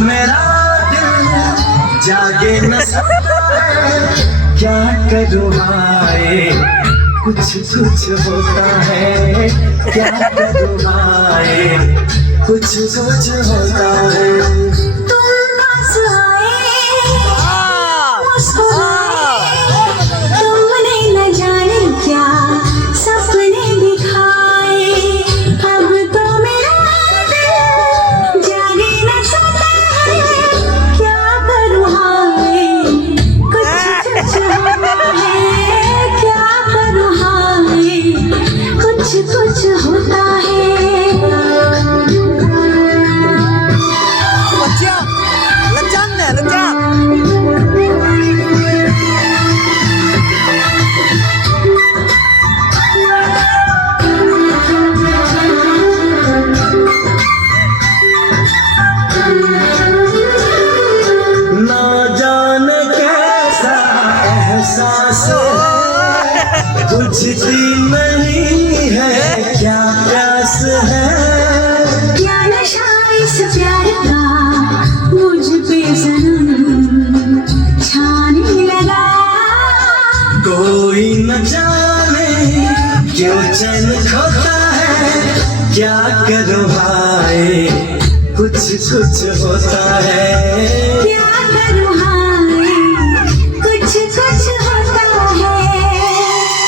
मेरा दिल जागे न सकता है, क्या करूँ हाय कुछ कुछ होता है, क्या करूँ हाय कुछ कुछ होता है। तुम पास आए मुस्कुराए, तुमने न जाने क्या सपने दिखाए, अब तो मेरा दिल जागे न सकता है, क्या करूँ हाय कुछ कुछ होता है, क्या करूँ हाय कुछ कुछ होता है। ना जाने कैसा एहसास है, बुझती नहीं है क्या प्यास है। क्या नशा इस प्यार का मुझ पे सनम छाने लगा, कोई न जाने क्यों चैन खोता है, क्या करूँ भाई कुछ कुछ होता है।